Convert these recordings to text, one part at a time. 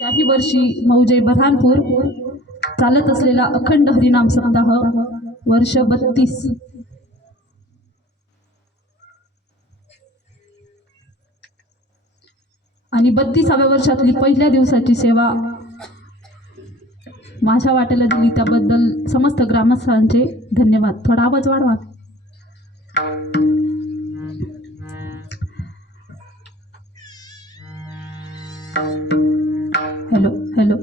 त्याही वर्षी मौजे बऱ्हाणपूर चालत असलेला अखंड हरिनाम सप्ताह वर्ष 32 आणि 32व्या वर्षातली पहिल्या दिवसाची सेवा माझ्या वाट्याला दिली त्याबद्दल समस्त ग्रामस्थांचे धन्यवाद. थोडा आवाज वाढवा. Hello hello.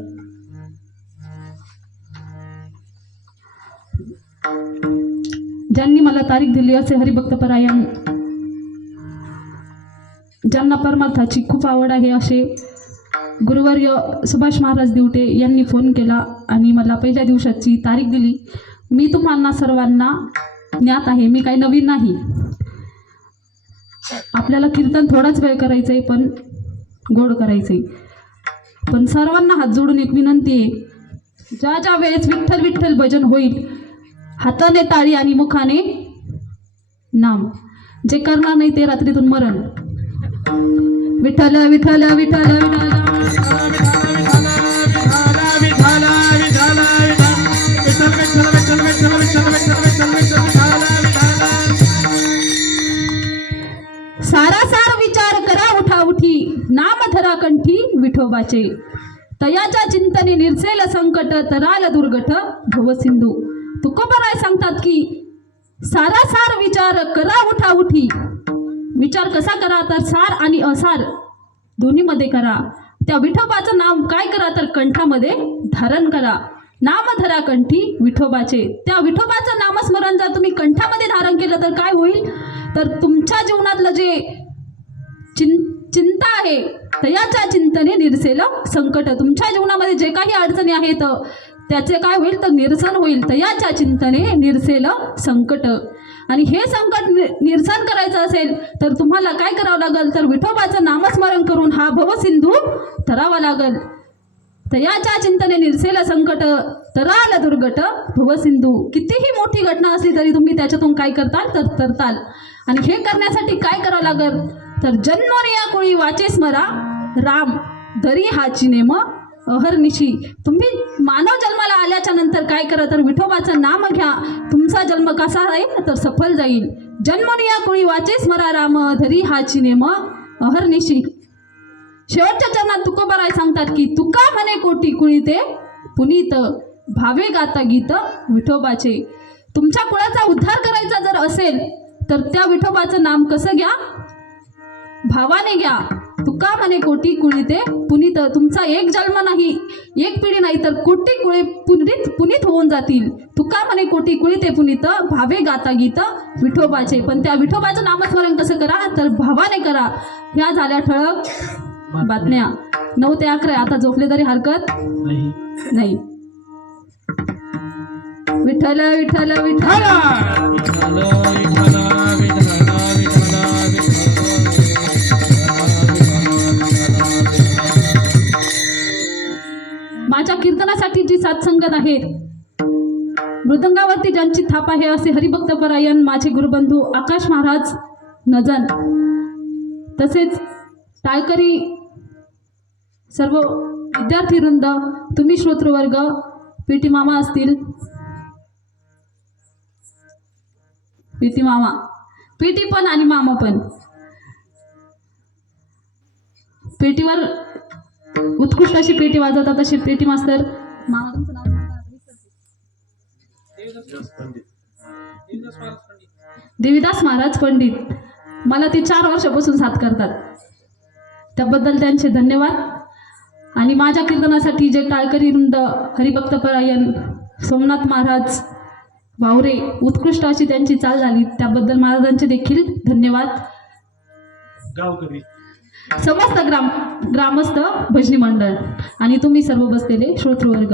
ज्यांनी मला तारीख दिली असे हरिभक्तपरायण, ज्यांना परमार्थाची खूप आवड आहे असे गुरुवर्य सुभाष महाराज दिवटे यांनी फोन केला आणि मला पहिल्या दिवसाची तारीख दिली. मी तुम्हाला सर्वांना ज्ञात आहे, मी काही नवीन नाही. आपल्याला कीर्तन थोडाच वेळ करायचं आहे पण गोड करायचं आहे. पण सर्वांना हात जोडून एक विनंती आहे, ज्या ज्या वेळेस विठ्ठल विठ्ठल भजन होईल हाताने टाळी आणि मुखाने नाम. जे करणार नाही ते रात्रीतून मरण. विठ्ठल विठ्ठल विठ्ठल विठ्ठल. सारासार विचार करा उठा उठी, नाम धरा कंठी विठोबाचे. तयाच्या चिंतने निर्सेल संकट, तराल दुर्गट भवसिंधू. तुकोबराय सांगतात की सारासार विचार करा उठा उठी. विचार कसा करा तर सार आणि असार दोन्हीमध्ये करा. त्या विठोबाचं नाम काय करा तर कंठामध्ये धारण करा. नाम धरा कंठी विठोबाचे. त्या विठोबाचं नामस्मरण जर तुम्ही कंठामध्ये धारण केलं तर काय होईल तर तुमच्या जीवनातलं जे चिंता आहे तयाच्या चिंतने निर्सेल संकट. तुमच्या जीवनामध्ये जे काही अडचणी आहेत त्याचे काय होईल तर निरसन होईल. तयाच्या चिंतने निर्सेल संकट. आणि हे संकट निरसन करायचं असेल तर तुम्हाला काय करावं लागेल तर विठोबाचं नामस्मरण करून हा भवसिंधू तरावा लागेल. तयाच्या चिंतने निर्सेल संकट, तराल दुर्गट भवसिंधू. कितीही मोठी घटना असली तरी तुम्ही त्याच्यातून काय करताल तर तरताल. आणि हे करण्यासाठी काय करावं लागेल तर जन्मोनिया कोळी वाचे स्मरा, राम धरी हाची नेम अहर्निशी. तुम्ही मानव जन्माला आल्याच्या नंतर काय करा तर विठोबाचं नाम घ्या. तुमचा जन्म कसा राहील तर सफल जाईल. जन्मोनिया कोळी वाचे स्मरा, राम धरी हाची नेम अहर्निशी. शेवटच्या चरणात तुकोबराय सांगतात की तुका म्हणे कोटी कुळीते पुनीत, भावे गाता गीत विठोबाचे. तुमच्या कुळाचा उद्धार करायचा जर असेल तर त्या विठोबाचं नाम कसं घ्या, भावाने घ्या. तुका म्हणे कोटी कुळीते पुनीत. तुमचा एक जन्म नाही, एक पिढी नाही तर कोटी कुळे पुनीत होऊन जातील. तुका म्हणे कोटी कुळीते पुनीत, भावे गाता गीत विठोबाचे. पण त्या विठोबाचं नामस्मरण कसं करा तर भावाने करा. ह्या झाल्या ठळक बातम्या. 9 ते 11. आता झोपले तरी हरकत नाही. विठ्ठल विठ्ठल विठ्ठल. माझ्या कीर्तनासाठी जी साथसंगत आहे, मृदंगावरती ज्यांची थाप आहे असे हरिभक्तपरायण माझे गुरुबंधू आकाश महाराज नजन, तसेच टाळकरी सर्व विद्यार्थी वृंद, तुम्ही श्रोतृवर्ग, पीटी मामा असतील, पीटी मामा, पीटी पण आणि मामा पण, पेटीवर उत्कृष्ट अशी पेटी वाजवतात असे पेटी मास्तर मामा. तुमचं नाव देवीदास महाराज पंडित. मला ते 4 वर्षापासून साथ करतात, त्याबद्दल त्यांचे धन्यवाद. आणि माझ्या कीर्तनासाठी जे टाळकरी वृंद, हरिभक्तपरायण सोमनाथ महाराज वावरे, उत्कृष्ट अशी त्यांची चाल झाली त्याबद्दल महाराजांचे देखील धन्यवाद. गावकरी, समस्त ग्रामस्थ, भजनी मंडळ आणि तुम्ही सर्व बसलेले श्रोतृवर्ग.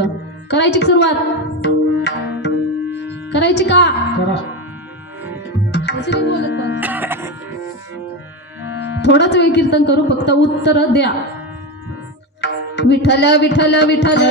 करायची सुरुवात करायची का? थोडाच वेळ कीर्तन करू, फक्त उत्तर द्या. विठ्ठल विठ्ठल विठ्ठल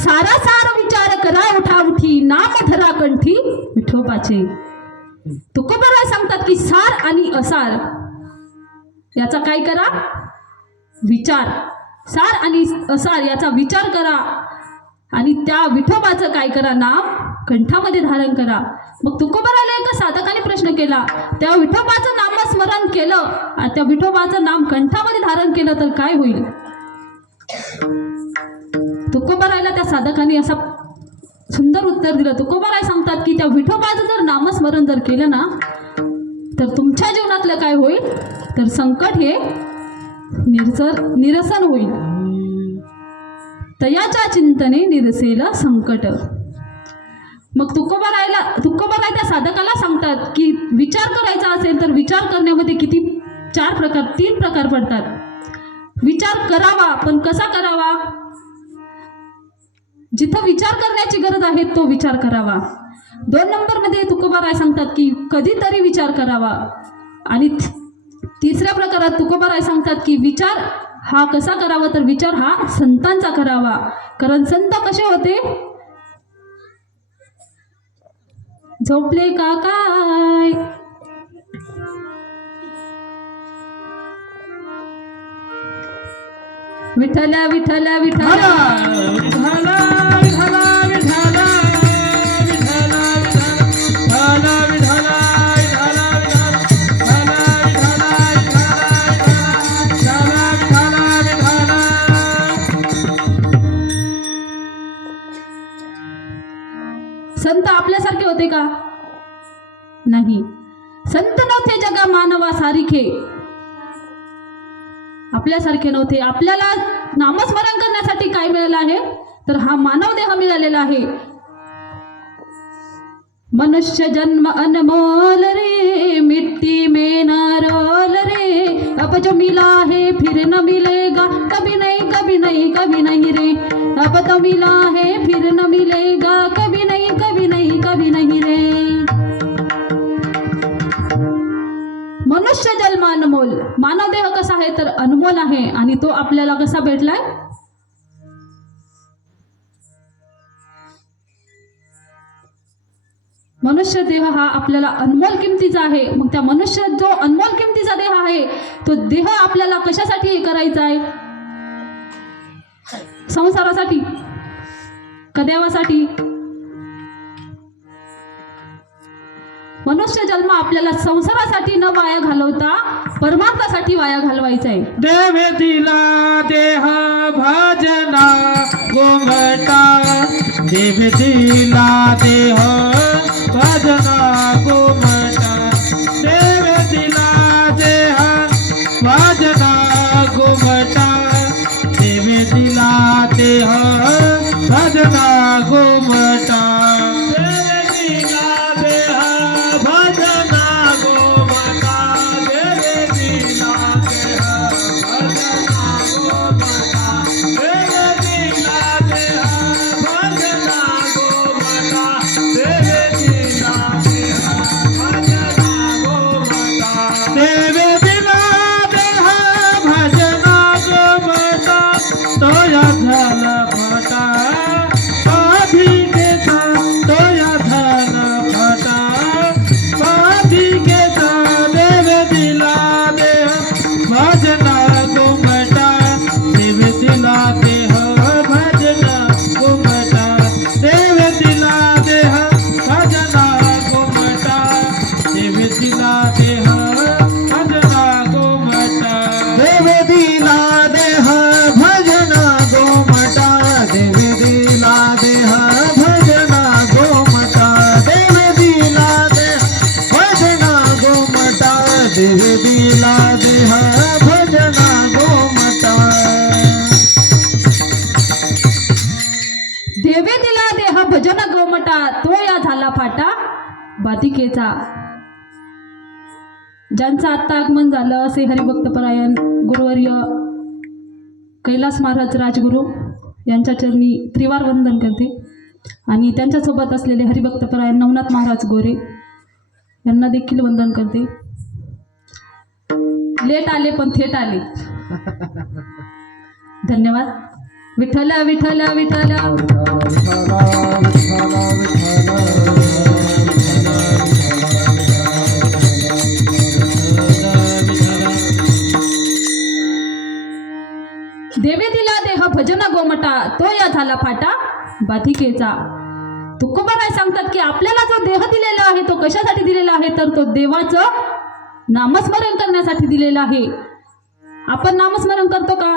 सारा सार विचार करा उठा उठी नाम धरा कंठी विठोबाचे. तुकोबाराय सांगतात की सार आणि असार याचा काय करा विचार. सार आणि असार याचा विचार करा आणि त्या विठोबाचं काय करा नाम कंठामध्ये धारण करा. मग तुकोबारायला एका साधकाने प्रश्न केला, त्या विठोबाचं नामस्मरण केलं आणि त्या विठोबाचं नाम कंठामध्ये धारण केलं तर काय होईल. तुकोबारायला त्या साधकाने असा सुंदर उत्तर दिलं. तुकोबाराय सांगतात की त्या विठोबाचं जर नामस्मरण जर केलं ना तर तुमच्या जीवनातलं काय होईल तर संकट हे निरसन होईल. तयाच्या चिंतने निरसेल संकट. मग तुकोबाराय त्या साधकाला सांगतात की विचार करायचा असेल तर विचार करण्यामध्ये किती 3 प्रकार पडतात. विचार करावा, पण कसा करावा. जिथं विचार करण्याची गरज आहे तो विचार करावा. 2 नंबरमध्ये तुकोबाराय सांगतात की कधीतरी विचार करावा. आणि 3ऱ्या प्रकारात तुकोबाराय सांगतात की विचार हा कसा करावा तर विचार हा संतांचा करावा. कारण संत कसे होते, झोपले का काय. विठ्ठला विठ्ठला विठ्ठला संत आपल्यासारखे होते का नाही. संत नव्हते जगा मानवा सारिखे, आपल्यासारखे नव्हते. आपल्याला नामस्मरण करण्यासाठी काय मिळालं आहे तर हा मानव देह मिळालेला आहे. मनुष्य जन्म अनमोल रे मिट्टी में न रोल रे. अब जो मिला है फिर न मिलेगा कभी नहीं कभी नहीं कभी नहीं रे. अब तो मिला है फिर न मिलेगा कभी नहीं कभी नहीं कभी नहीं रे. मनुष्य जन्म अनमोल. मानव देह कसा आहे तर अनमोल आहे आणि तो आपल्याला कसा भेटलाय. मनुष्य देह हा आपल्याला अनमोल किमतीचा आहे. मग त्या मनुष्य जो अनमोल किमतीचा देह आहे तो देह आपल्याला कशासाठी करायचा आहे. संसारासाठी का देवासाठी. मनुष्य जन्म आपल्याला संसारासाठी न वाया घालवता परमार्थासाठी वाया घालवायचा आहे. देव दिला देह भजना गोमटा. देव दिला देह भजना गोमटा. देव दिला देह भजना गोमटा. देव दिला देह भजना गोमटा. देवे दिला देह भजन गोमटा तो या झाला फाटा बातिकेचा. ज्यांचं आत्ता आगमन झालं असे हरिभक्तपरायण गुरुवर्य कैलास महाराज राजगुरू यांच्या चरणी त्रिवार वंदन करते. आणि त्यांच्यासोबत असलेले हरिभक्तपरायण नवनाथ महाराज गोरे यांना देखील वंदन करते. लेट आले पण थेट आले. धन्यवाद. विठ्ठल विठ्ठल विठ्ठल. झाला फाटा बाधिकेचा. तुकोबाराय सांगतात की आपल्याला जो देह दिलेला आहे तो कशासाठी दिलेला आहे, तर तो देवाचं नामस्मरण करण्यासाठी दिलेला आहे. आपण नामस्मरण करतो का?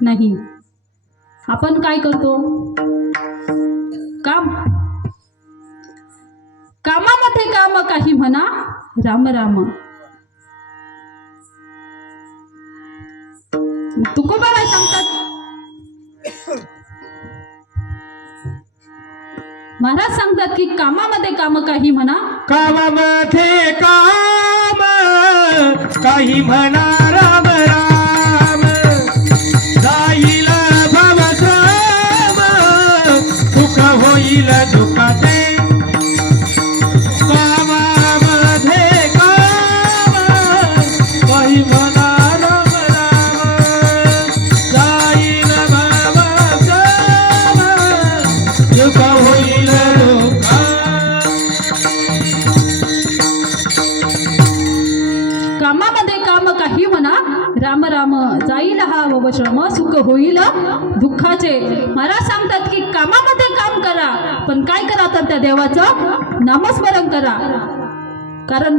नाही. आपण काय करतो? काम. कामामध्ये काम काही म्हणा राम राम. तुकोबाराय सांगतात, महाराज सांगतात की कामामध्ये काम काही म्हणा, कामामध्ये काम काही म्हणा राम राम. जाईल भवश्रम सुख होईल दुःखाचे. कामामध्ये काम काही म्हणा राम राम. जाईल भवश्रम सुख होईल दुःख. कामामध्ये काम काही म्हणा राम राम. जाईल हा ववश्रम सुख होईल दुःखाचे. महाराज सांगतात की कामामध्ये काम करा, पण काय करा, तर त्या देवाचं नामस्मरण करा. कारण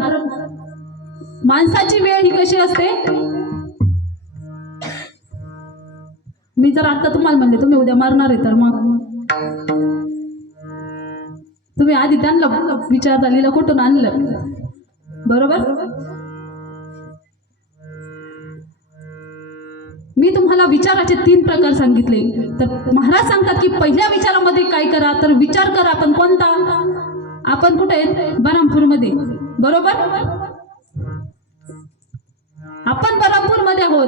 माणसाची वेळ ही कशी असते, मी जर आता तुम्हाला म्हणले तुम्ही उद्या मरणार आहे, तर मग तुम्ही आधी त्यांना विचार झालेला कुठून आणलं, बरोबर? मी तुम्हाला विचाराचे 3 प्रकार सांगितले. तर महाराज सांगतात की पहिल्या विचारामध्ये काय करा, तर विचार करा. आपण कोणता? आपण कुठे आहेत? बरामपूरमध्ये, बरोबर? आपण बरामपूरमध्ये आहोत.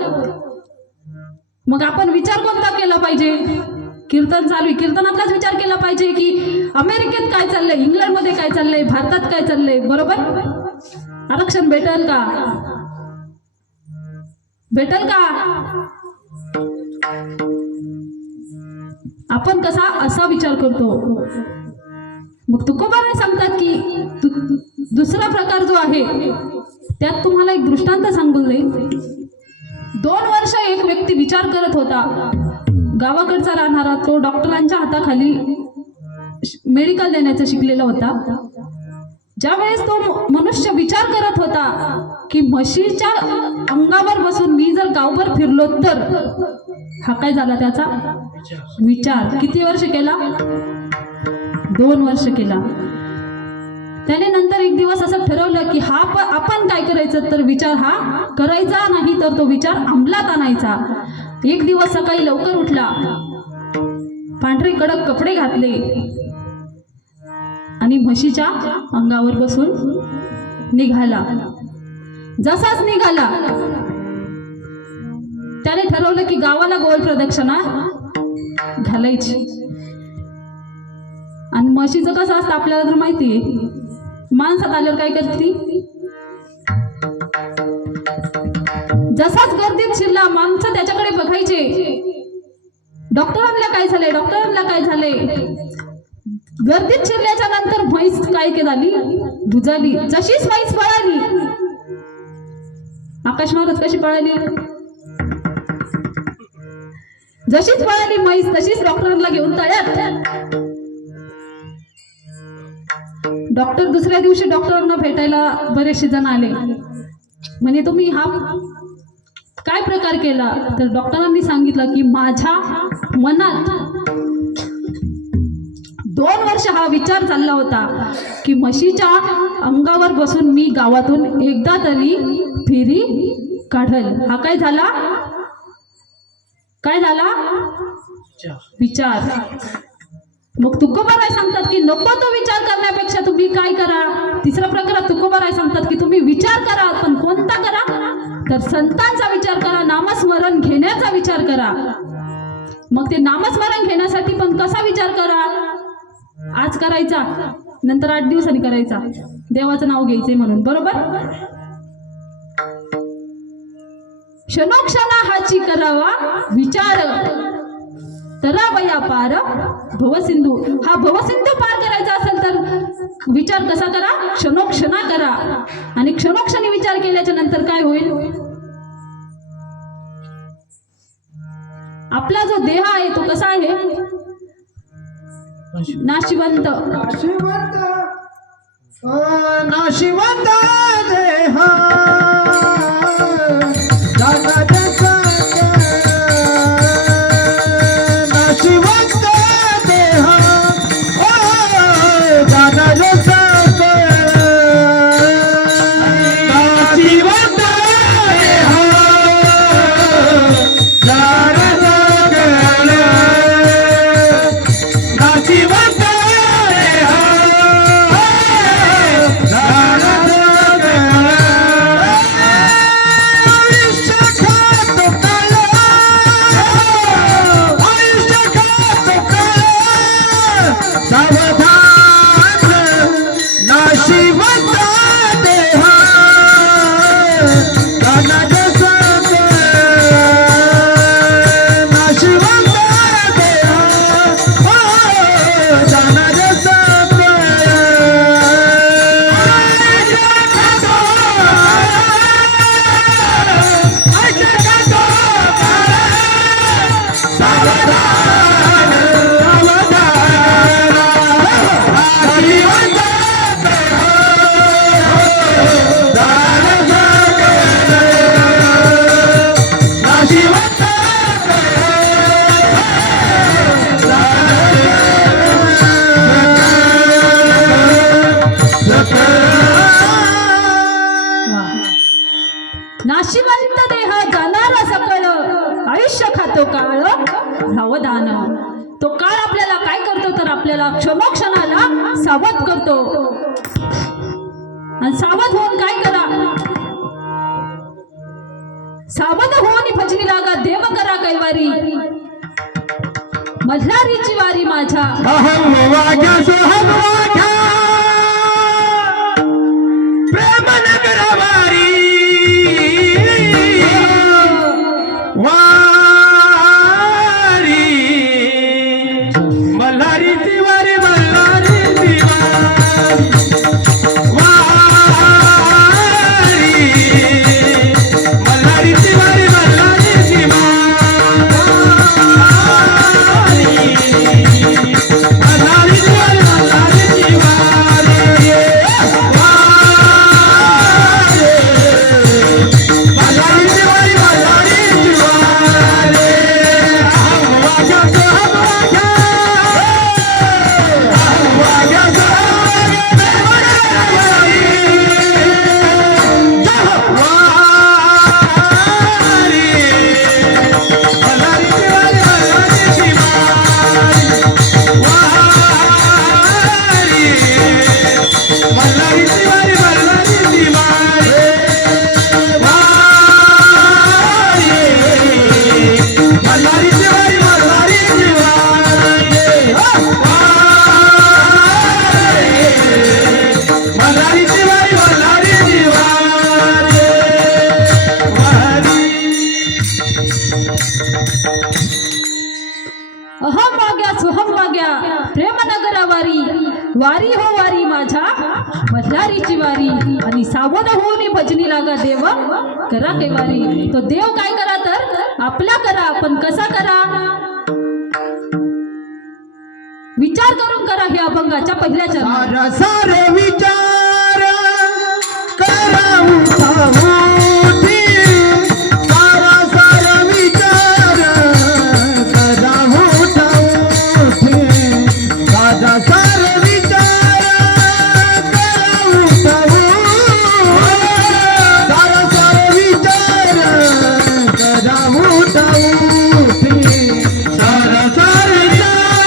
मग आपण विचार कोणता केला पाहिजे? कीर्तन चालू आहे, कीर्तनातलाच विचार केला पाहिजे की अमेरिकेत काय चाललंय, इंग्लंडमध्ये काय चाललंय, भारतात काय चाललंय, बरोबर? आरक्षण भेटेल का? भेटेल का? आपण कसा असा विचार करतो. मग तुकोबाराय सांगतात की दुसरा प्रकार जो आहे त्यात तुम्हाला एक दृष्टांत सांगून देईल. 2 वर्ष एक व्यक्ती विचार करत होता. गावाकडचा राहणारा, तो डॉक्टरांच्या हाताखाली मेडिकल देण्याचं शिकलेला होता. ज्यावेळेस तो मनुष्य विचार करत होता की म्हशीच्या अंगावर बसून मी जर गावभर फिरलो तर, हा काय झाला त्याचा विचार. किती वर्ष केला? 2 वर्ष केला. त्याने नंतर एक दिवस असं ठरवलं की आपण काय करायचं, तर विचार हा करायचा नाही, तर तो विचार अंमलात आणायचा. एक दिवस सकाळी लवकर उठला, पांढरे कडक कपडे घातले आणि म्हशीच्या अंगावर बसून निघाला. जसाच निघाला त्याने ठरवलं की गावाला गोल प्रदक्षिणा घालायची. आणि म्हशीचं कसं असतं आपल्याला तर माहिती आहे, माणसात आल्यावर काय करते, जसाच गर्दीत शिरला माणसं त्याच्याकडे बघायचे, डॉक्टरांना काय झालंय, डॉक्टरांना काय झालंय. गर्दीत शिरल्याच्या नंतर म्हैस काय झाली, बुजाली. जशीच म्हैस पळाली, आकाश महाराज कशी पळाली, जशीच पळाली म्हैस तशीच डॉक्टरांना घेऊन तळ्यात. डॉक्टर दुसऱ्या दिवशी डॉक्टरांना भेटायला बरेचसे जण आले. म्हणजे तुम्ही हा काय प्रकार केला, तर डॉक्टरांनी सांगितलं की माझ्या मनात 2 वर्ष हा विचार चालला होता की म्हशीच्या अंगावर बसून मी गावातून एकदा तरी फेरी काढल. हा काय झाला, काय झाला विचार. मग तुकोबाराय सांगतात की नको तो विचार करण्यापेक्षा तुम्ही काय करा. तिसरा प्रकार तुकोबाराय सांगतात की तुम्ही विचार करा, पण कोणता करा, तर संतांचा विचार करा, नामस्मरण घेण्याचा विचार करा. मग ते नामस्मरण घेण्यासाठी पण कसा विचार करा, आज करायचा, नंतर 8 दिवसांनी करायचा, देवाचं नाव घ्यायचंय म्हणून, बरोबर? क्षणोक्षणा हाची करावा विचार, तरावया पार भवसिंधू. हा भवसिंधू पार करायचा असेल तर विचार कसा करा, क्षणोक्षणा करा. आणि क्षणोक्षणी विचार केल्याच्या नंतर काय होईल, आपला जो देह आहे तो कसा आहे? नाशिवंत. नाशिवंत नाशिवंत देहा जगाचा नाशिवंत देहा जगाचा नाशिवंत देहा नाशिवंत नाशिवंत देह जाणारा सकळ आयुष्य खातो काळ सावधान. तो काळ आपल्याला काय करतो तर आपल्याला क्षमोक्षणाला सावध करतो. आणि सावध होऊन काय करा? सावध होऊन भजनी लागा देव करा कैवारी. मल्हारीची वारी माझ्या अहम वाग्या सोहम वाग्या प्रेम नगरवारी वारी मल्हारीची वारी मल्हारीची वारी मल्हारीची वारी मल्हारीची अहम वाग्या सुहम वाग्या प्रेम नगरावारी वारी हो वारी माझ्या मल्हारीची वारी. आणि सावध होऊन भजनी लागा देव करा कैवारी. तो देव काय करा तर आपला करा. पण कसा करा? विचार करून करा. हे अभंगाच्या पहिल्या चरणात सारा सारे विचार करावून सारा सारा विचार करावून सारा सारा विचार करावून सारा सारा विचार करावून सारा सारा विचार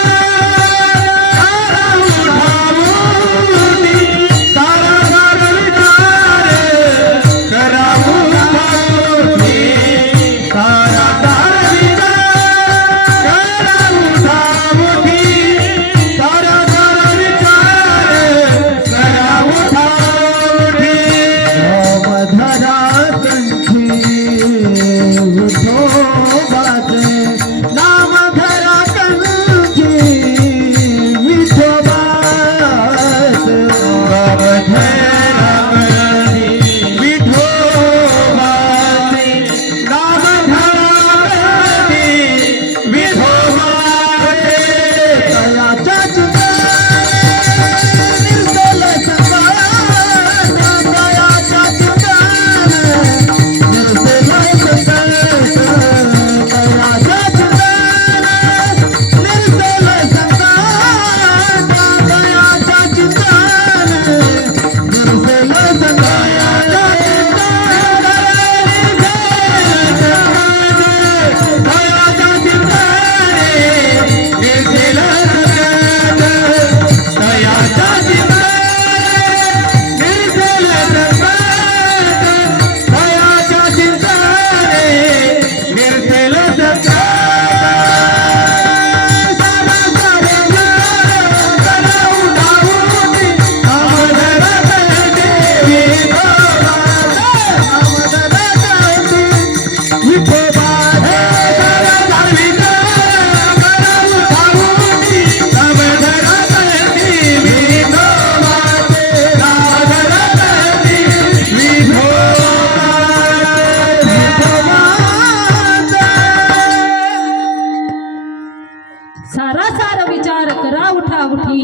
सार विचार करा उठा उठी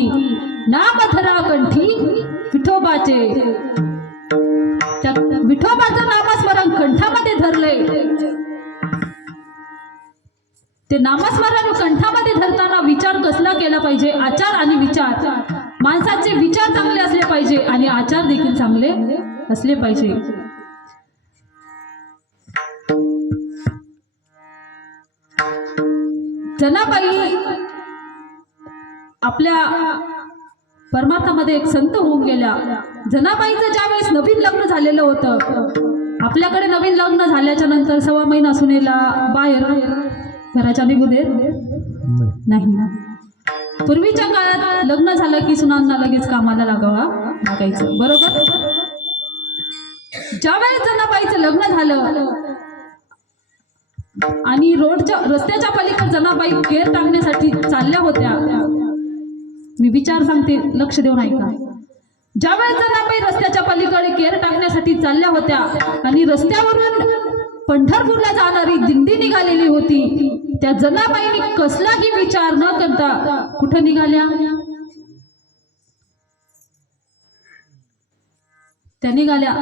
नाम धरा कंठी विठोबाचे. त्या विठोबाचं नामस्मरण कंठामध्ये धरले. ते नामस्मरण कंठामध्ये धरताना विचार कसला केला पाहिजे? आचार आणि विचार. माणसाचे विचार चांगले असले पाहिजे आणि आचार देखील चांगले असले पाहिजे. जनाबाई आपल्या परमार्थामध्ये एक संत होऊन गेल्या. जनाबाईचं ज्यावेळेस नवीन लग्न झालेलं होतं, आपल्याकडे नवीन लग्न झाल्याच्या नंतर 6 महिना सुनेला बाहेर घराच्या निघू देत नाही. पूर्वीच्या काळात लग्न झालं की सुनांना लगेच कामाला लागायचं, बरोबर. ज्यावेळेस जनाबाईचं लग्न झालं आणि रस्त्याच्या पलीकडे जनाबाई केर टाकण्यासाठी चालल्या होत्या. मी विचार सांगते, लक्ष देऊन ऐका. ज्यावेळेस जनाबाई रस्त्याच्या पलीकडे केर टाकण्यासाठी चालल्या होत्या आणि रस्त्यावरून पंढरपूरला जाणारी दिंडी निघालेली होती, त्या जनाबाईंनी कसलाही विचार न करता कुठं निघाल्या? त्या निघाल्या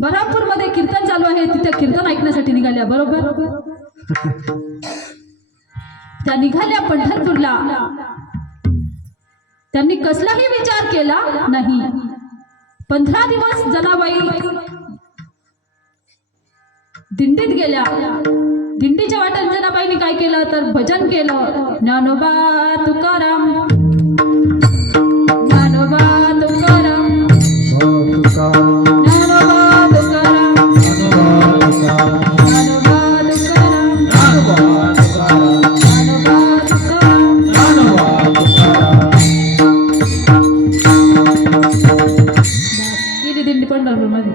बरापूर मध्ये कीर्तन चालू आहे, तिथे कीर्तन ऐकण्यासाठी निघाल्या, बरोबर. त्या निघाल्या पंढरपूरला. त्यांनी कसलाही विचार केला नाही. 15 दिवस जनाबाई दिंडीत गेल्या. दिंडीच्या वाटेत जनाबाईंनी काय केलं तर भजन केलं. ज्ञानोबा तुकाराम, ज्ञानोबा तुकाराम, ज्ञानोबा तुकाराम, ज्ञानोबा तुकाराम, ज्ञानोबा तुकाराम. गेली दिंडी पंढरपूरमध्ये.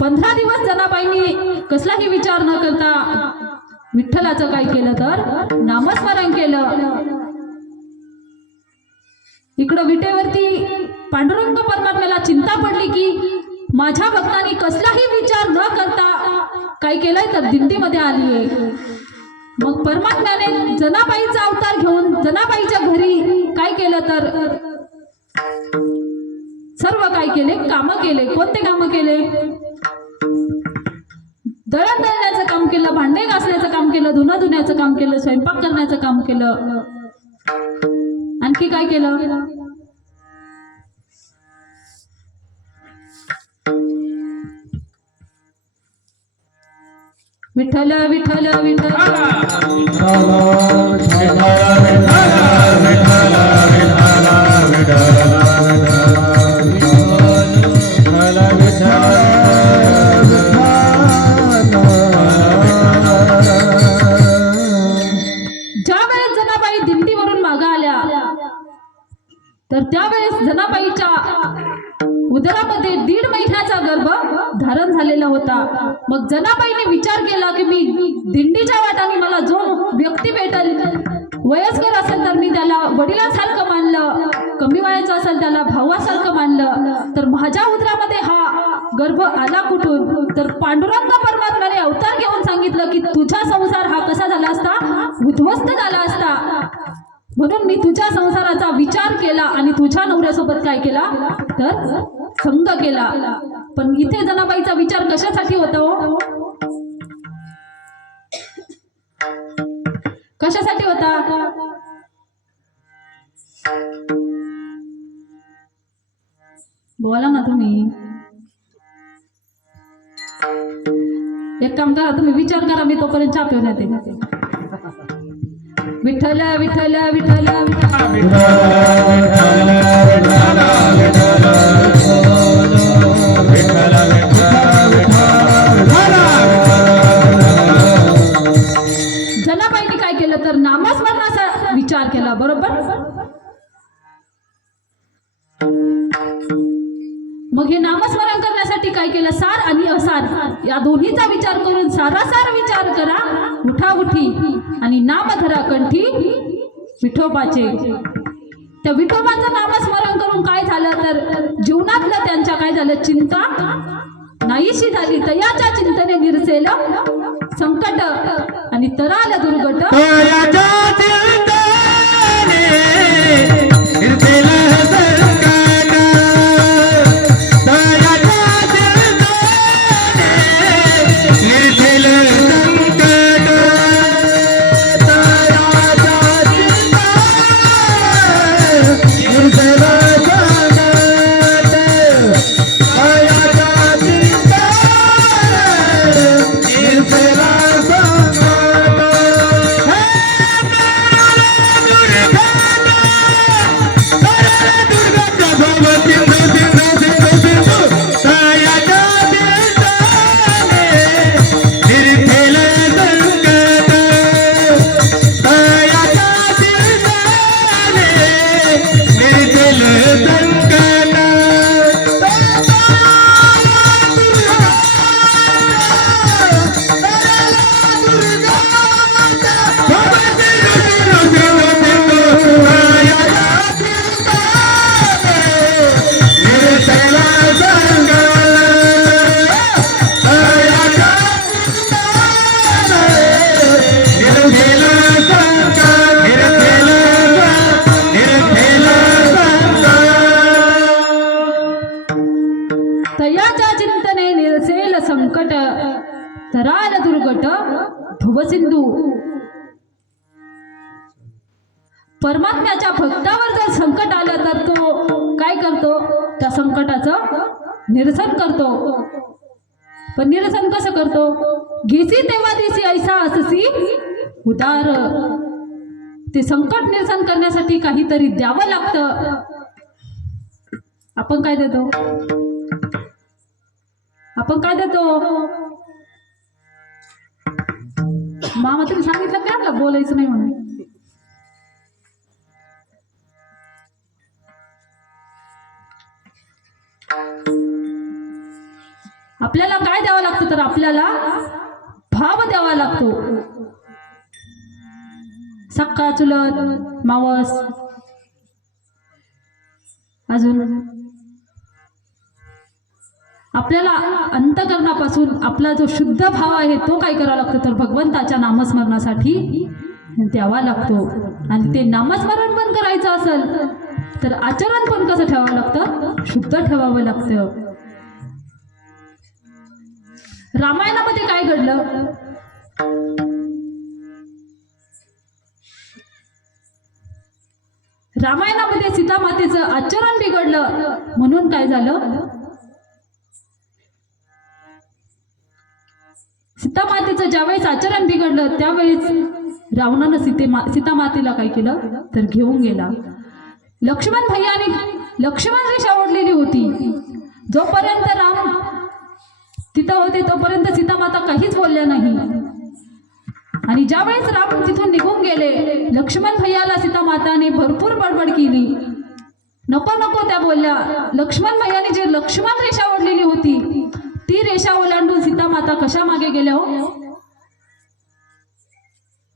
15 दिवस जनाबाईंनी कसलाही विचार न करता विठ्ठलाचं काय केलं तर नामस्मरण केलं. इकडं विटेवरती पांडुरंग परमात्म्याला चिंता पडली की माझ्या भक्तांनी कसलाही विचार न करता काय केलंय तर दिंडीमध्ये आली आहे. मग परमात्म्याने जनाबाईचा अवतार घेऊन जनाबाईच्या घरी काय केलं तर सर्व काय केले, कामं केले. कोणते कामं केले? दळण दळण्याचं काम केलं, भांडे घासण्याचं काम केलं, धुणं धुण्याचं काम केलं, स्वयंपाक करण्याचं काम केलं. आणखी काय केलं? विठ्ठल विठ्ठल विठ्ठल ज्यावेळेस जनाबाई दिंडीवरून मागे आल्या तर त्यावेळेस जनाबाईच्या उदरामध्ये 1.5 महिन्याचा गर्भ धारण झालेला होता. मग जनाबाईने विचार केला की मी दिंडीच्या वाटाने मला जो व्यक्ती भेटेल, वयस्कर असेल तर मी त्याला वडिलांसारखं मानलं, कमी वयाचं असेल त्याला भावासारखं मानलं, तर माझ्या उदरामध्ये हा गर्भ आला कुठून? तर पांडुरंग परमात्म्याने अवतार घेऊन सांगितलं की तुझा संसार हा कसा झाला असता, उद्ध्वस्त झाला असता. म्हणून मी तुझ्या संसाराचा विचार केला आणि तुझ्या नवऱ्यासोबत काय केला तर संग केला. पण इथे जनाबाईचा विचार कशासाठी होता हो? कशासाठी होता? बोला ना तुम्ही. एक काम करा, तुम्ही विचार करा, मी तोपर्यंत चहा पिऊन येते. विठ्ठल विठ्ठल विठ्ठल जनाबाईंनी काय केलं तर नामस्मरणाचा विचार केला, बरोबर. मग हे नामस्मरण करण्यासाठी काय केलं? सार आणि असार या दोन्हीचा विचार करून सारासार विचार करा, उठा उठी आणि नाम धरा कंठी विठोबाचे. त्या विठोबाचं नामस्मरण करून काय झालं तर जीवनातलं त्यांच्या काय झालं, चिंता नाहीशी झाली तयाच्या चिंतने निरसेल संकट आणि तराल दुर्गट तयाच्या चिंतने निर्सेल संकट तयाच्या चिंतने निर्सेल संकट तयाच्या चिंतने निर्सेल तयाच्या चिंतने निरसेल संकट तराल दुर्गट भवसिंधू. परमात्म्याच्या भक्तावर जर संकट आलं तर तो काय करतो? त्या संकटाचं निरसन करतो. पण निरसन कसं करतो? घेसी तेव्हा दिसी ऐसा अससी उदार. ते संकट निरसन करण्यासाठी काहीतरी द्यावं लागतं. आपण काय देतो? आपण काय देतो? मामा तुम्ही सांगितलं काय आपलं बोलायचं नाही म्हणून. आपल्याला काय द्यावं लागतं? तर आपल्याला भाव द्यावा लागतो. सक्का चुलत मावस अजून आपल्याला अंतःकरणापासून आपला जो शुद्ध भाव आहे तो काय करावा लागतो? तर भगवंताच्या नामस्मरणासाठी द्यावा लागतो. आणि ते नामस्मरण पण करायचं असेल तर आचरण पण कसं ठेवावं लागतं? शुद्ध ठेवावं लागतं. रामायणामध्ये काय घडलं? रामायणामध्ये सीता मातेचं आचरण बिघडलं म्हणून काय झालं? सीता मातेचं ज्यावेळेस आचरण बिघडलं त्यावेळेस रावणानं सीता मातेला काय केलं? तर घेऊन गेला. लक्ष्मण भैयाने लक्ष्मण रेषा ओढलेली होती. जोपर्यंत राम तिथं होते तोपर्यंत सीता माता काहीच बोलल्या नाही. आणि ज्यावेळेस राम तिथून निघून गेले लक्ष्मण भैयाला सीता माताने भरपूर बडबड केली. नको नको त्या बोलल्या. लक्ष्मण भैयाने जे लक्ष्मण रेषा ओढलेली होती ती रेषा ओलांडून सीता माता कशा मागे गेल्या? हो,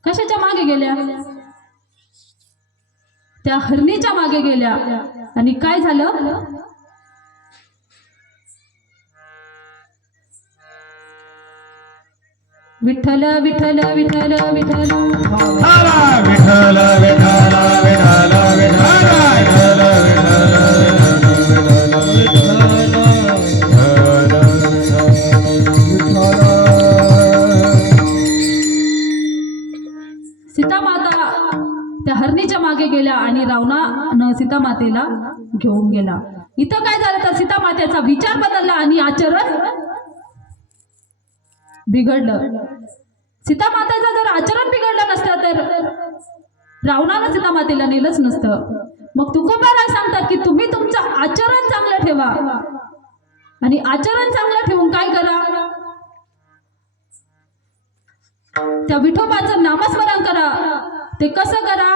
कशाच्या मागे गेल्या? त्या हरणीच्या मागे गेल्या. आणि काय झालं? विठ्ठल विठ्ठल विठ्ठल विठ्ठल विठ्ठल विठ्ठल विठ्ठल सीता माता त्या हरणीच्या मागे गेल्या आणि रावणानं सीता मातेला घेऊन गेला. इथं काय झालं? तर सीता मातेचा विचार बदलला आणि आचरण बिघडलं. सीता मातेचं जर आचरण बिघडलं नसतं तर रावणानं सीता मातेला नेलंच नसतं. मग तुकोबाराय सांगतात की तुम्ही तुमचं आचरण चांगलं ठेवा. आणि आचरण चांगलं ठेवून काय करा? त्या विठोबाचं नामस्मरण करा. ते कसं करा?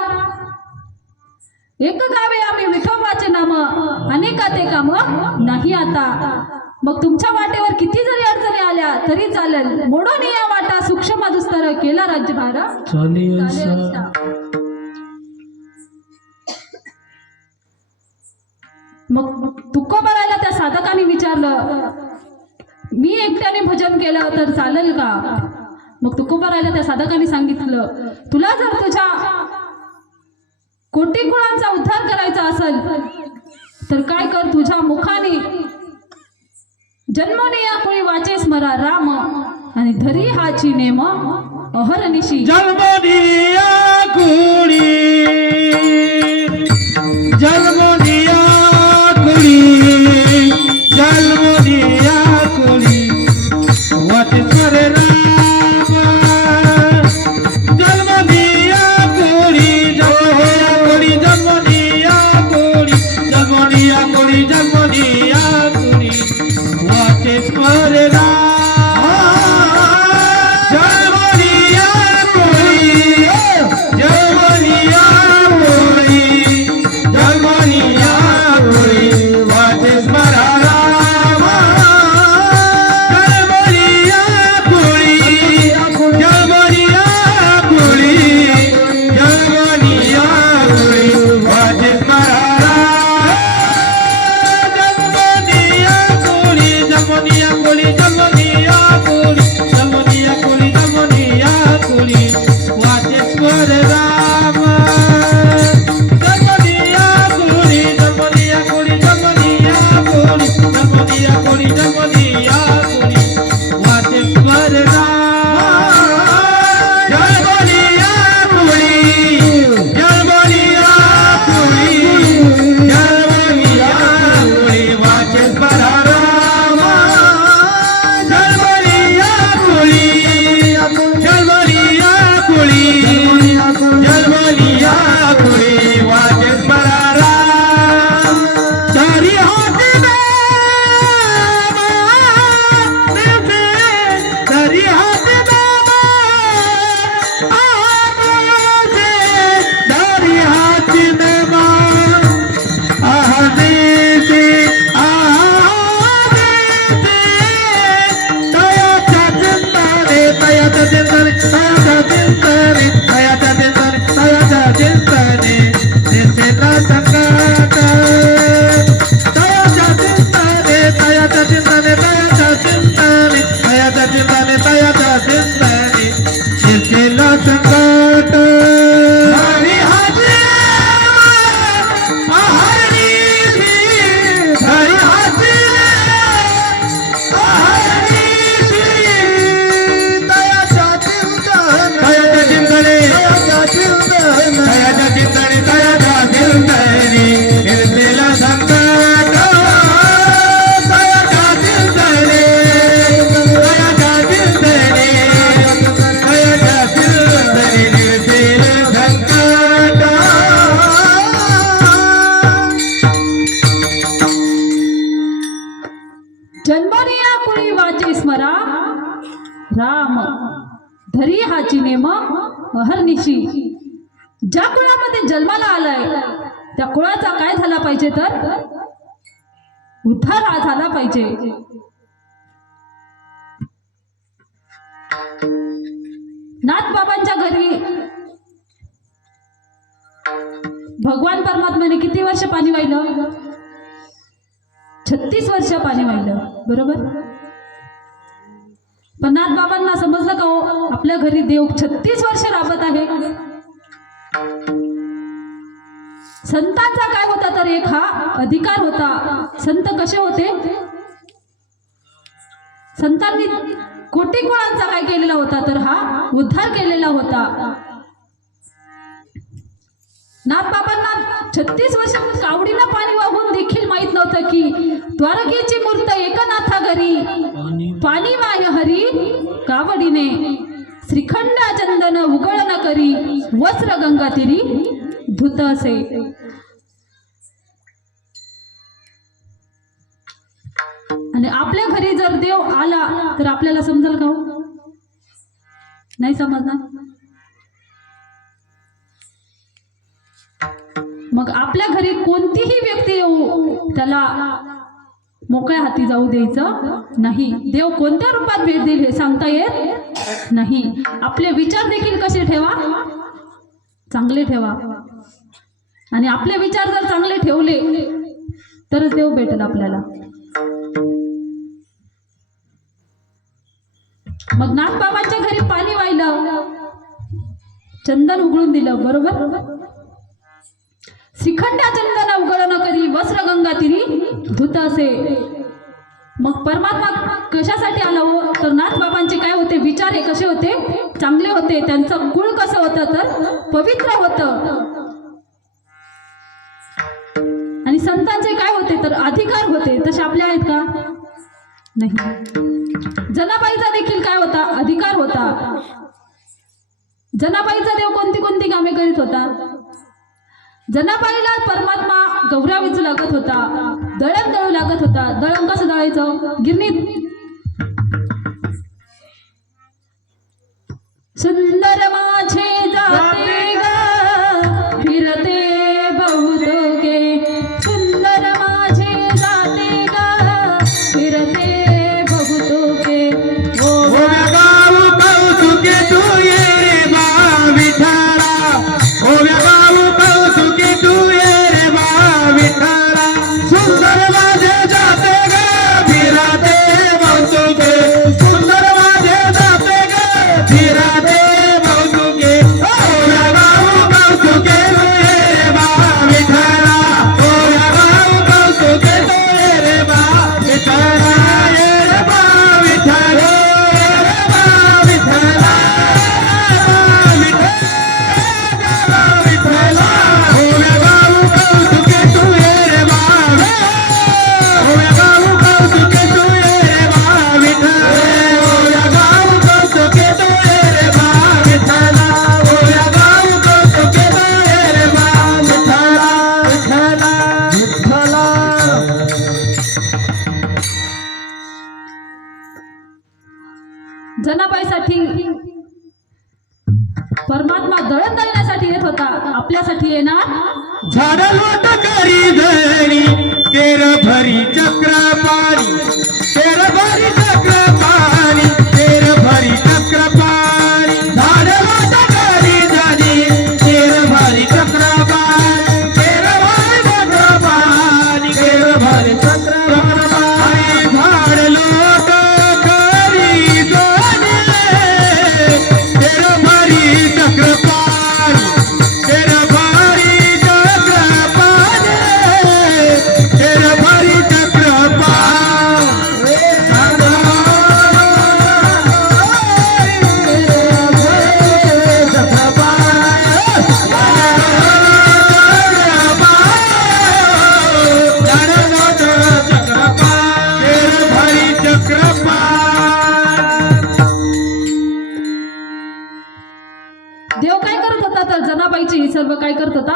एक गावे आम्ही विठोबाचे नाम अनेका ते काम नाही आता. मग तुमच्या वाटेवर किती जरी अडचणी आल्या तरी चालेल. मोडून या वाटा सूक्ष्म दुस्तर केला राज्यभार चालेल. मग तुकोबारायला त्या साधकाने विचारलं मी एकट्याने भजन केलं तर चालेल का? मग तुकोबारायला त्या साधकाने सांगितलं, तुला जर तुझ्या कोटी कुळांचा उद्धार करायचा असेल तर काय कर, तुझ्या मुखाने जन्मने या कुळी वाचे स्मरा राम आणि धरी हाची नेम अहरनिशी. जन्मनिया कुळी जन्मनिया कुळी जन्मनिया कुळी वाचे स्मरे राम जन्मनिया कुळी जन्मनिया कुळी जन्मनिया कुळी जन्मनिया कुळी वाचे स्मरे राम जन्मनिया कुळी जन्मनिया कुळी जन्मनिया कुळी वाचे स्मरा राम जन्मनिया कुळी जन्मनिया कुळी जन्मनिया कुळी वाचे स्मरा राम जन्मनिया कुळी जन्मनिया कुळी जन्मनिया कुळी जन्मनिया कुळी जन्मनिया कुळी वाचे स्मर राम जन्मनिया कुळी जन्मनिया कुळी जन्मनिया कुळी जन्मनिया कुळी जन्मनिया कुळी वाचे स्मर राम जन्मनिया कुळी जन्मनिया कुळी जन्मनिया कुळी वाचे स्मर राम जन्मनिया कुळी जन्मनिया कुळी जन्मनिया कुळी वाचे स्मरा राम चारी हाती चारी हाती चारी हाती आहदेसी तयाच्या चिंतने तयाच्या चिंतने तयाच्या चिंतने तयाच्या चिंतने तयाच्या चिंतने दिसेला संकट तयाच्या चिंतने तयाच्या चिंतने तयाच्या चिंतने तयाच्या चिंतने तयाच्या चिंतने दिसेला संकट हरी हाजी आहरीसी हरी हाजी तयाच्या चिंतने तयाच्या चिंतने तयाच्या चिंतने निर्देला संकट तयाच्या चिंतने तयाच्या चिंतने तयाच्या चिंतने निर्देला संकट जन्मनिया कुळी वाचे स्मरा राम धरी हाची नेम अहर्निशी. ज्या कुळामध्ये जन्माला आलाय त्या कुळाचा काय झाला पाहिजे तर उद्धार हा झाला पाहिजे. नाथबाबांच्या घरी भगवान परमात्म्याने किती वर्ष पाणी वाहिलं? 36 वर्ष पाणी वाहिलं, बरोबर. पण नाथबाबांना समजलं का हो, आपल्या घरी देव 36 वर्ष राबत आहे. संतांचा काय होता तर एक हा अधिकार होता. संत कसे होते? संतांनी कोटी कुळांचा काय केलेला होता तर हा उद्धार केलेला होता. नाथबाबांना 36 वर्ष कावडीला पाणी वाहून देखील माहित नव्हतं की द्वारकेची मूर्त एकनाथा घरी पाणी वाय हरी कावडीने श्रीखंड चंदन उगळ न करी वस्त्र गंगा तिरी धुत असे. आणि आपल्या घरी जर देव आला तर आपल्याला समजेल का हो? नाही समजणार. मग आपल्या घरी कोणतीही व्यक्ती येऊ त्याला मोकळ्या हाती जाऊ द्यायचं नाही. देव कोणत्या रूपात भेट देईल हे सांगता येत नाही. आपले विचार देखील कसे ठेवा? चांगले ठेवा. आणि आपले विचार जर चांगले ठेवले तरच देव भेटेल आपल्याला. मग नागबाबांच्या घरी पाणी वाहिलं, चंदन उघडून दिलं, बरोबर. श्रीखंडा चंदन उघडण करी वस्त्र गंगा तिरी धुत असे. मग परमात्मा कशासाठी आला हो, तर नाथबाबांचे काय होते विचार, हे कसे होते, चांगले होते. त्यांचं कुळ कसं होतं, तर पवित्र होतं. आणि संतांचे काय होते, तर अधिकार होते. तसे आपले आहेत का, नाही. जनाबाईचा देखील काय होता, अधिकार होता. जनाबाईचा देव कोणती कोणती कामे करीत होता. जनाबाईला परमात्मा गौऱ्या विचू लागत होता, दळण दळू लागत होता. दळण कसं दळायचं, गिरणीत. सुंदर माझे जाते ग फिरते बहुत गे, सुंदर माझे जाते ग फिरते बहुत गे. ओ गाव कौतुके तू ये रे बा विठाला, ओ गाव कौतुके तू ये रे बा विठाला. सुंदर माझे जाते ग फिरते बहुतुके, सुंदर माझे जाते ग फिरते बहुतुके. ओ गाव कौतुके तू ये रे बा विठाला, ओ गाव कौतुके तू ये रे बा विठाला. ये रे बा विठाला, जनाबाईसाठी परमात्मा दळण दळण्यासाठी येत होता, आपल्यासाठी येणार. झाडलोट करी धरी केर भरी चक्र पाणी, केर भरी चक्र पाणी, केर भरी चक्र पाणी. झाडलोट करी धरी केर भरी चक्र पाणी, केर भरी चक्र पाणी, केर भरी चक्र पाणी. झाडलोट करी धरी केर भरी चक्र पाणी, केर भरी चक्र पाणी, केर भरी चक्र पाणी. देव काय करत होता, तर जनाबाईची ही सर्व काय करत होता,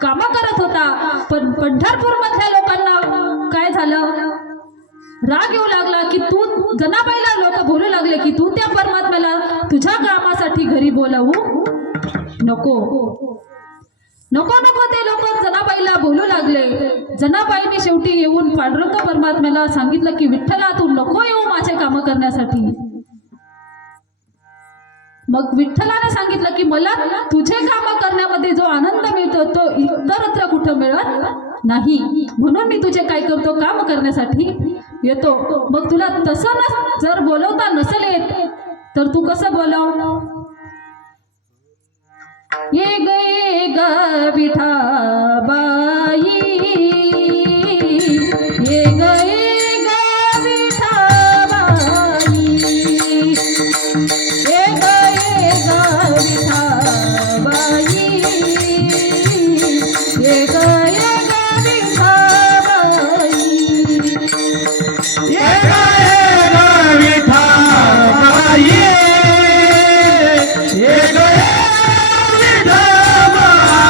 कामं करत होता. पण पंढरपूर मधल्या लोकांना काय झालं, राग येऊ लागला की तू, जनाबाईला लोक बोलू लागले की तू त्या परमात्म्याला तुझ्या कामासाठी घरी बोलावू नको. नको नको ते लोक जनाबाईला बोलू लागले. जनाबाईने शेवटी येऊन पांडुरंग परमात्म्याला सांगितलं की विठ्ठला तू नको येऊ माझे कामं करण्यासाठी. मग विठ्ठलाने सांगितलं की मला तुझे काम करण्यामध्ये जो आनंद मिळतो तो इतरत्र कुठं मिळत नाही, म्हणून मी तुझे काय करतो, काम करण्यासाठी येतो. मग तुला तसं जर बोलवता नसेल येत तर तू कसं बोलाव, ये ग विठाबाई, ये ग विठाबाई, ये ग विठाबाई, ये ग विठाबाई. ये ग विठाबाई, ये ग विठाबाई.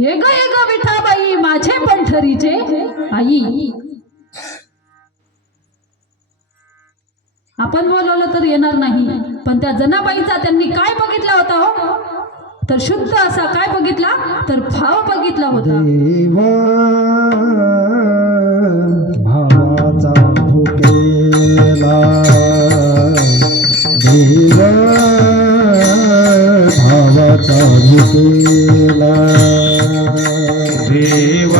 ये ग विठाबाई माझे पंढरीचे आई. आपण बोलवलं तर येणार नाही, पण त्या जनाबाईचा त्यांनी काय बघितला होता हो, तर शुद्ध असा काय बघितला, तर भाव बघितला होता. देव भावाचा भुकेला, देव भावाचा भुकेला, देव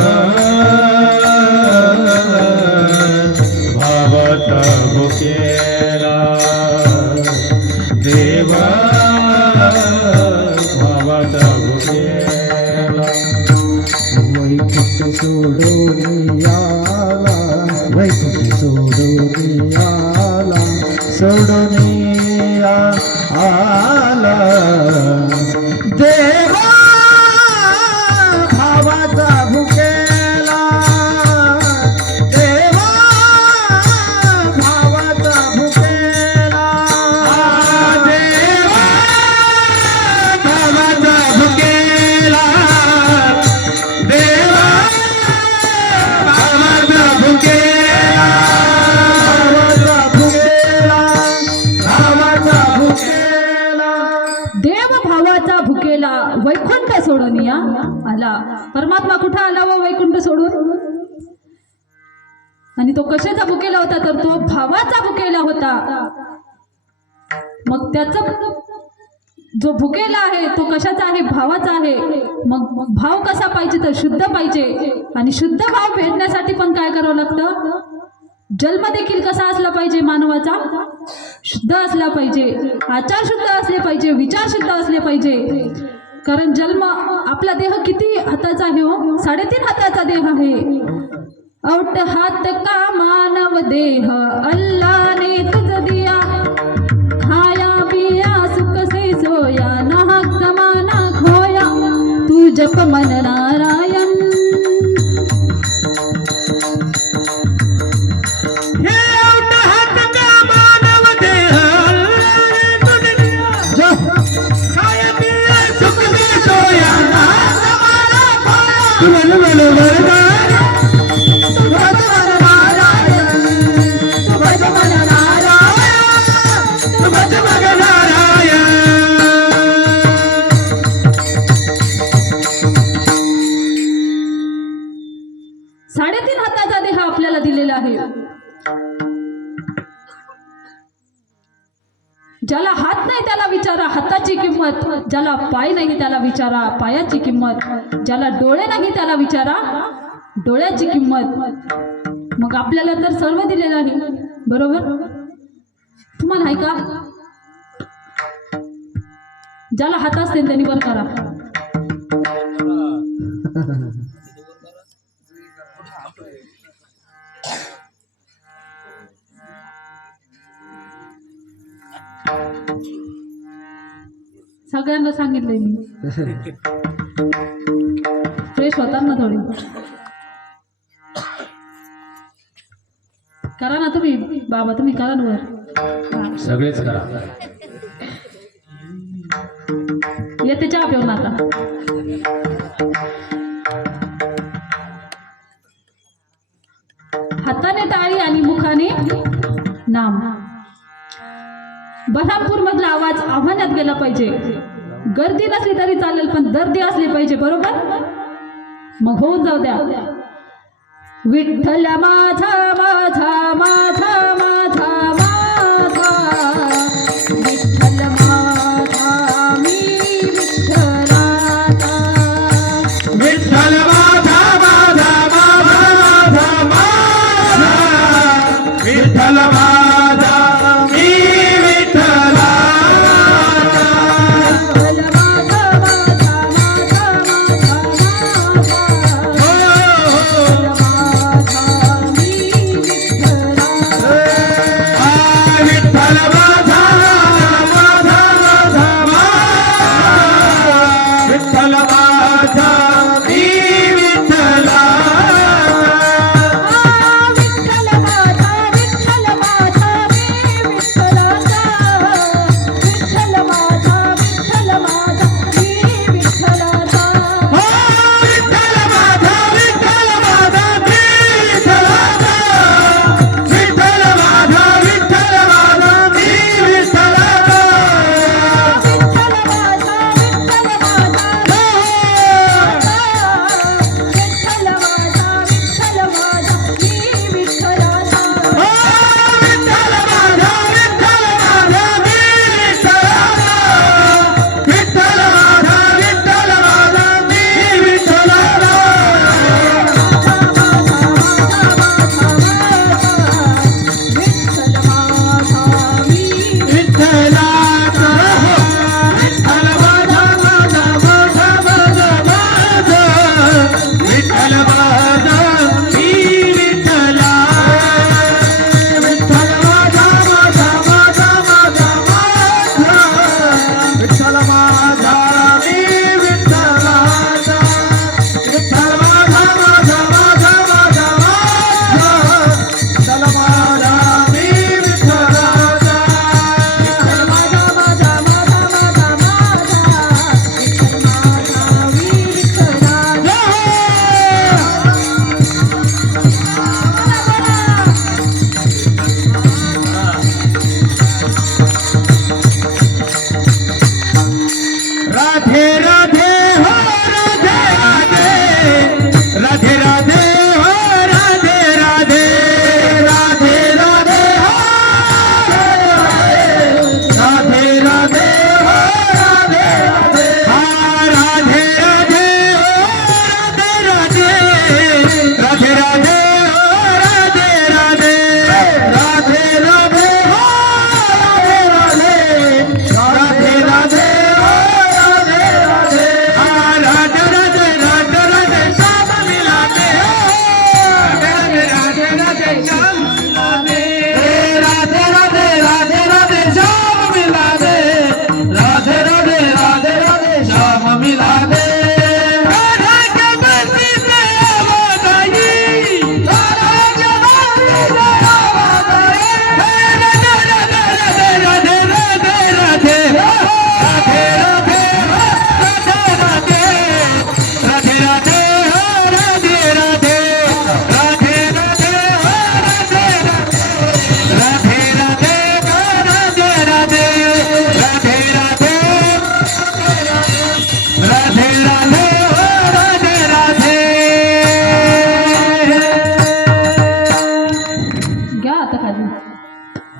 भावाचा भुकेला, देव भावाचा भुकेला. वैकुंठ सोडून आला, वैकुंठ सोडून आला, सोडून आला, देवा भावाचा भुकेला, देवा भावाचा भुकेला, देवा भावाचा भुकेला, देवा भावाचा भुकेला, भावाचा भुकेला, भावाचा भुकेला. देव भावाचा भुकेला वैकुंठ सोडून या आला. परमात्मा कुठं आला व वैकुंठ सोडून? आणि तो कशाचा भुकेला होता, तर तो भावाचा भुकेला होता. मग त्याचा जो भुकेला आहे तो कशाचा आहे, भावाचा आहे. मग भाव कसा पाहिजे, तर शुद्ध पाहिजे. आणि शुद्ध भाव भेटण्यासाठी पण काय करावं लागतं, जन्म देखील कसा असला पाहिजे मानवाचा, शुद्ध असला पाहिजे, आचार शुद्ध असले पाहिजे, विचार शुद्ध असले पाहिजे. कारण जन्म आपला देह किती हाताचा आहे हो, 3.5 हाताचा देह आहे. औट हात का मानव देह अल्लाने तुझ दिया, खाया पिया सुख से सोया, नाहक जमाना खोया, तू जप मन नारायण. हे औट हात का मानव देह अल्लाने तुझ दिया, खाया पिया सुख से सोया, नाहक जमाना खोया, तू मन नारायण. साडेतीन हाताचा देह आपल्याला दिलेला आहे. ज्याला हात नाही त्याला विचारा हाताची किंमत, ज्याला पाय नाही त्याला विचारा पायाची किंमत, ज्याला डोळे नाही त्याला विचारा डोळ्याची किंमत. मग आपल्याला तर सर्व दिलेलं आहे, बरोबर? तुम्हाला आहे का? ज्याला हात असते त्यांनी वर करा. सगळ्यांना सांगितलंय मी, फ्रेश होतात ना थोडी. करा ना तुम्ही बाबा, तुम्ही करा ना वर. सगळेच करा. येते चहा पिऊन आता. हाताने टाळी आणि मुखाने नाम. बऱ्हामपूर मधला आवाज आव्हानात गेला पाहिजे. गर्दी नसली तरी चालेल, पण दर्दी असली पाहिजे, बरोबर? मग होऊन जाऊ द्या. विठ्ठल माझा माझा माझा माझा माझा, विठ्ठल माझा मी विठ्ठलाचा, विठ्ठल माझा माझा माझा माझा माझा, विठ्ठल माझा मी विठ्ठलाचा, विठ्ठल माझा माझा माझा माझा माझा, हो हो माझा मी विठ्ठलाचा.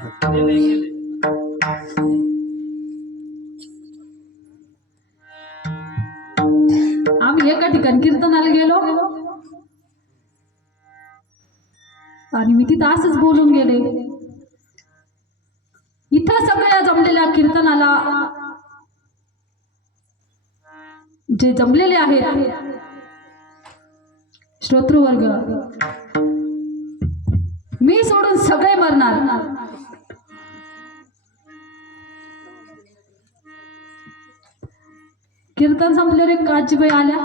आम्ही एका ठिकाणी कीर्तनाला गेलो आणि मी तिथं असंच बोलून गेले. इथं सगळ्या जमलेल्या कीर्तनाला जे जमलेले आहेत श्रोतृवर्ग, मी सोडून सगळे मरणार. कीर्तन संपल्यावर एक काजीबाई आल्या.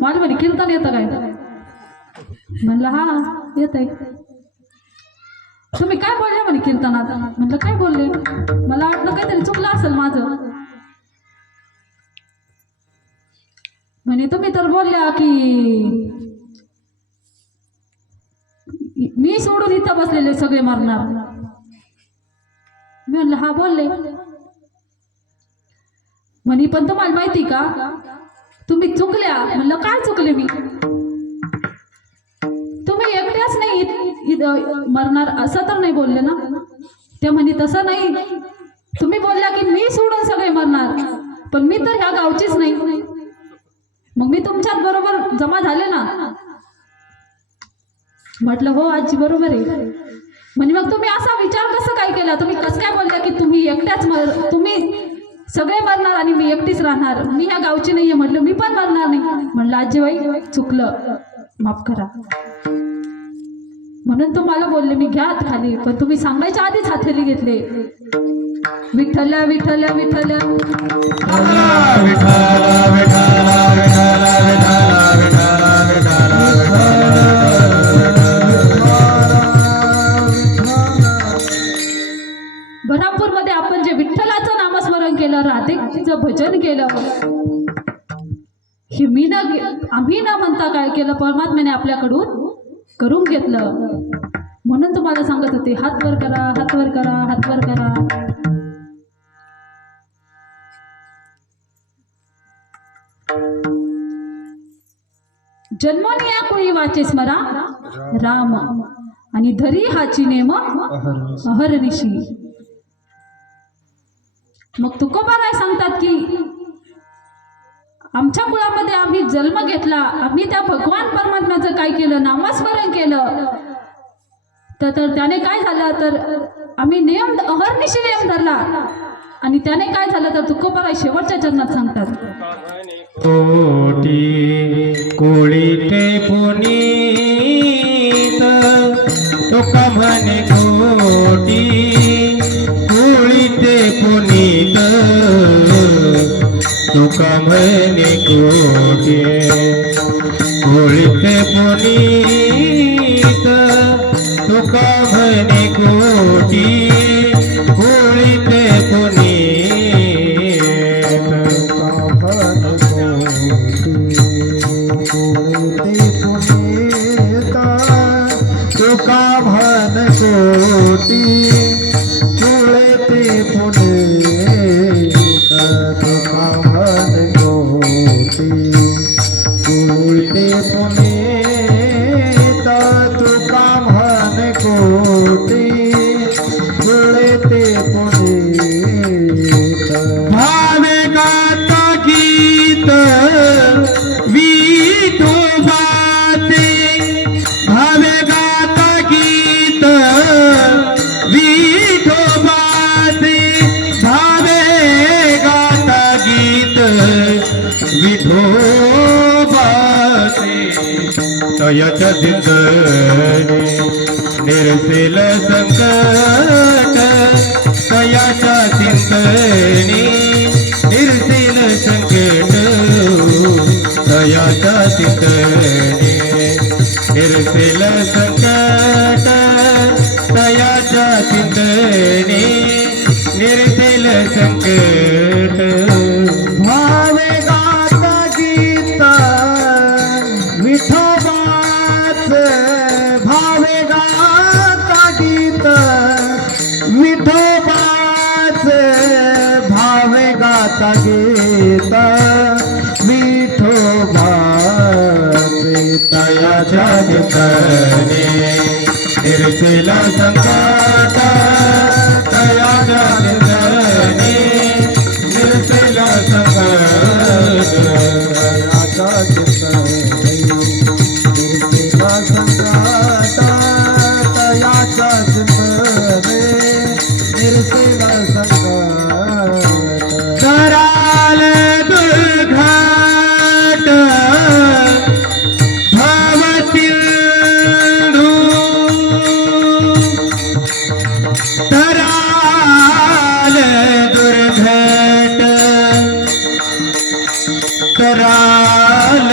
मला म्हणे कीर्तन येतं काय? म्हणलं हा येत आहे. तुम्ही काय बोलले म्हणे कीर्तनात? म्हणलं काय बोलले? मला वाटलं काहीतरी चुकलं असेल माझं. म्हणे तुम्ही तर बोलल्या की मी सोडून इथं बसलेले सगळे मरणार. मी म्हणलं हा बोलले. म्हणे पण तुम्हाला माहिती का तुम्ही चुकल्या. म्हणलं काय चुकले मी? तुम्ही एकट्याच नाही मरणार असं तर नाही बोलले ना? ते म्हणे तसं नाही, तुम्ही बोलल्या की मी सोडून सगळे मरणार, पण मी तर ह्या गावचीच नाही. मग मी तुमच्यात बरोबर जमा झाले ना? म्हटलं हो आजी बरोबर आहे. म्हणजे मग तुम्ही असा विचार कसं काय केला? तुम्ही कसं काय बोलल्या की तुम्ही एकट्याच तुम्ही सगळे मरणार आणि मी एकटीच राहणार? मी ह्या गावची नाहीये. म्हटलं मी पण मरणार नाही. म्हणलं आजीबाई चुकलं, माफ करा. म्हणून तुम्हाला बोलले मी घ्या हात खाली, पण तुम्ही सांगायच्या आधीच हात खाली घेतले. विठ्ठल्या विठ्ठल्या विठ्ठल्या बऱ्हामपूरमध्ये आपण जे विठ्ठलाचं नामस्मरण केलं, राधेचं भजन केलं, हे आम्ही न म्हणता काय केलं, परमात्म्याने आपल्याकडून करून घेतलं. म्हणून तुम्हाला सांगत होते हात वर करा, हात वर करा, हात वर करा. जन्मोनी या कुळी वाचे स्मरा राम, आणि धरी हाची नेम अहर्निशी. मग तुकोबा काय सांगतात की आमच्या कुळामध्ये आम्ही जन्म घेतला, आम्ही त्या भगवान परमात्म्याचं काय केलं, नामस्मरण केलं, तर त्याने काय झालं, तर आम्ही नेम अहर्निशी नेम धरला, आणि त्याने काय झालं तर तुकोबा शेवटच्या चरणात सांगतात कोटी कोळीते पुनीत तुका म्हणे कोटी कोळीते पुनीत तुका म्हणे कोटी कोळीते पुनीत तुका म्हणे कोटी कोळीते पुनीत तुका भन कोटी कुळते पुनीत तुका भन कोटी कुळते पुनीत तुका भन कोटी कुळते पुनीत. भावे गाता गीत विठोबाचे, भावे गाता गीत विठोबाचे, भावे गाता गीत विठोबाचे. तयाच्या चिंतने निरसेल संकट, तयाच्या चिंतने निरसेल संकट, तयाच्या चिंतने निरसेल संकट, तयाच्या चिंतने निरसेल संकट. भावे गाता गीत विठोबाच, भावे गाता गीत विठोबाच, भावे गाता गीत विठोबाच. तयाच्या चिंतने निरसेला संकट तयाच्या चिंतने निरसेला संकट तयाच्या चिंतने निरसेला संकट तयाच्या चिंतने निरसेला संकट कराल दुर्घट भवसिंधू कराल दुर्घट कराल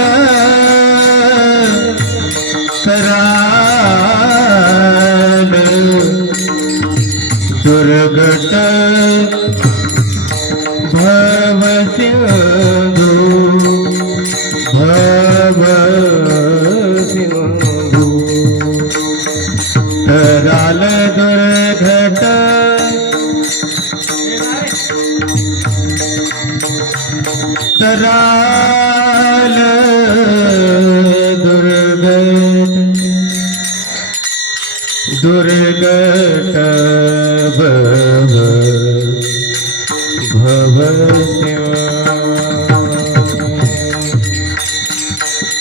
कराल दुर्घट भवसिंधू भवसिंधू कराल दुर्घट कराल दुर्घट दुर्घट भव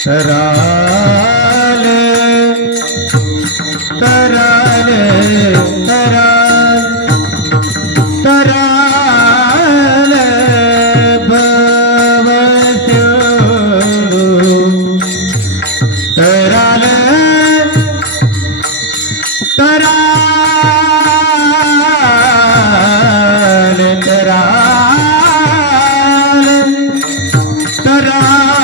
कराल कराल कराल कराल भवसिंधू कराल कराल कराल कराल